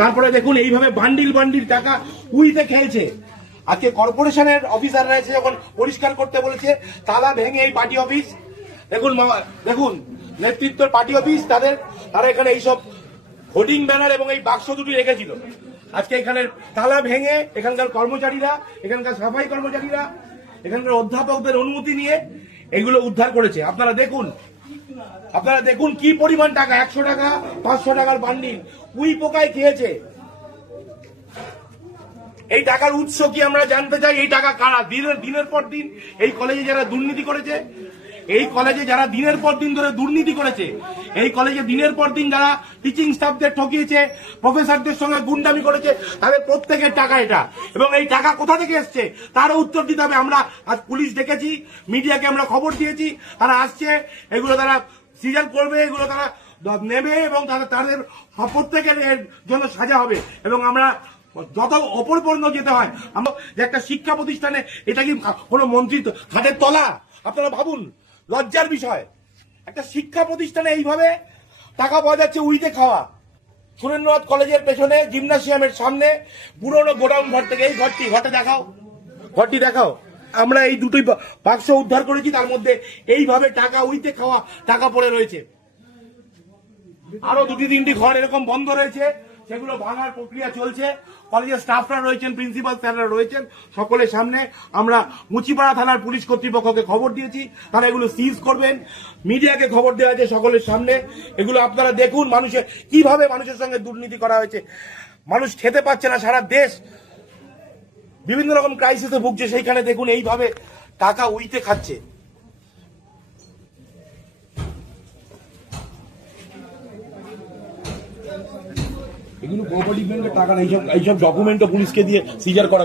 তারপরে দেখুন এইভাবে বান্ডিল বান্ডিল টাকা উইতে খেলছে। আজকে কর্পোরেশনের অফিসাররা এসে যখন পরিষ্কার করতে বলেছে, তালা ভেঙে এই পার্টি অফিস, দেখুন দেখুন নেতৃত্বের পার্টি অফিস, তারা এখানে এইসব হোর্ডিং ব্যানার এবং এই বাক্স দুটি রেখেছিল। আজকে এখানে তালা ভেঙে এখানকার কর্মচারীরা, এখানকার সাফাই কর্মচারীরা, এখানকার অধ্যাপকদের অনুমতি নিয়ে এগুলো উদ্ধার করেছে। আপনারা দেখুন কি পরিমাণ টাকা, 100 টাকা 500 টাকার বান্ডিল উই পোকায় খেয়েছে। এই টাকার উৎস কি আমরা জানতে চাই। এই টাকা কারা দিনের পর দিন এই কলেজে যারা দুর্নীতি করেছে, এই কলেজে যারা দিনের পর দিন ধরে দুর্নীতি করেছে, এই কলেজে দিনের পর দিন যারা টিচিং স্টাফদের ঠকিয়েছে, প্রফেসরদের সঙ্গে গুন্ডামি করেছে, তাদের প্রত্যেকের টাকা এটা। এবং এই টাকা কোথা থেকে এসছে তারও উত্তর দিতে হবে। আমরা আজ পুলিশ ডেকেছি, মিডিয়াকে আমরা খবর দিয়েছি, তারা আসছে, এগুলো তারা সিজন করবে, এগুলো তারা নেবে এবং তাদের প্রত্যেকের জন্য সাজা হবে। এবং আমরা যত ওপর পর্যন্ত যেতে হয়, আমরা যে একটা শিক্ষা প্রতিষ্ঠানে, এটা কি কোনো মন্ত্রী খাটের তলা? আপনারা ভাবুন, লজ্জার বিষয়। একটা শিক্ষা প্রতিষ্ঠানে এইভাবে টাকা পাওয়া যাচ্ছে উইতে খাওয়া। সুরেন্দ্রনাথ কলেজের পেছনে জিমনাসিয়ামের সামনে পুরনো গোডাউন ঘর থেকে এই ঘরটি দেখাও। আমরা এই দুটোই বাক্স উদ্ধার করেছি, তার মধ্যে এইভাবে টাকা উইতে খাওয়া টাকা পড়ে রয়েছে। আরো 2-3টি ঘর এরকম বন্ধ রয়েছে, সেগুলো ভাঙার প্রক্রিয়া চলছে। কলেজের স্টাফরা রয়েছেন, প্রিন্সিপাল স্যাররা রয়েছেন, সকলের সামনে আমরা মুচিপাড়া থানার পুলিশ কর্তৃপক্ষকে খবর দিয়েছি, তারা এগুলো সিজ করবেন। মিডিয়াকে খবর দেওয়া আছে সকলের সামনে। এগুলো আপনারা দেখুন কিভাবে মানুষের সঙ্গে দুর্নীতি করা হয়েছে। মানুষ খেতে পাচ্ছে না, সারা দেশ বিভিন্ন রকম ক্রাইসিসে ভুগছে, সেইখানে দেখুন এইভাবে টাকা উইতে খাচ্ছে। এগুলো কোঅপারেটিভ ব্যাংকের টাকা না, এইসব ডকুমেন্টও পুলিশকে দিয়ে সিজার করা।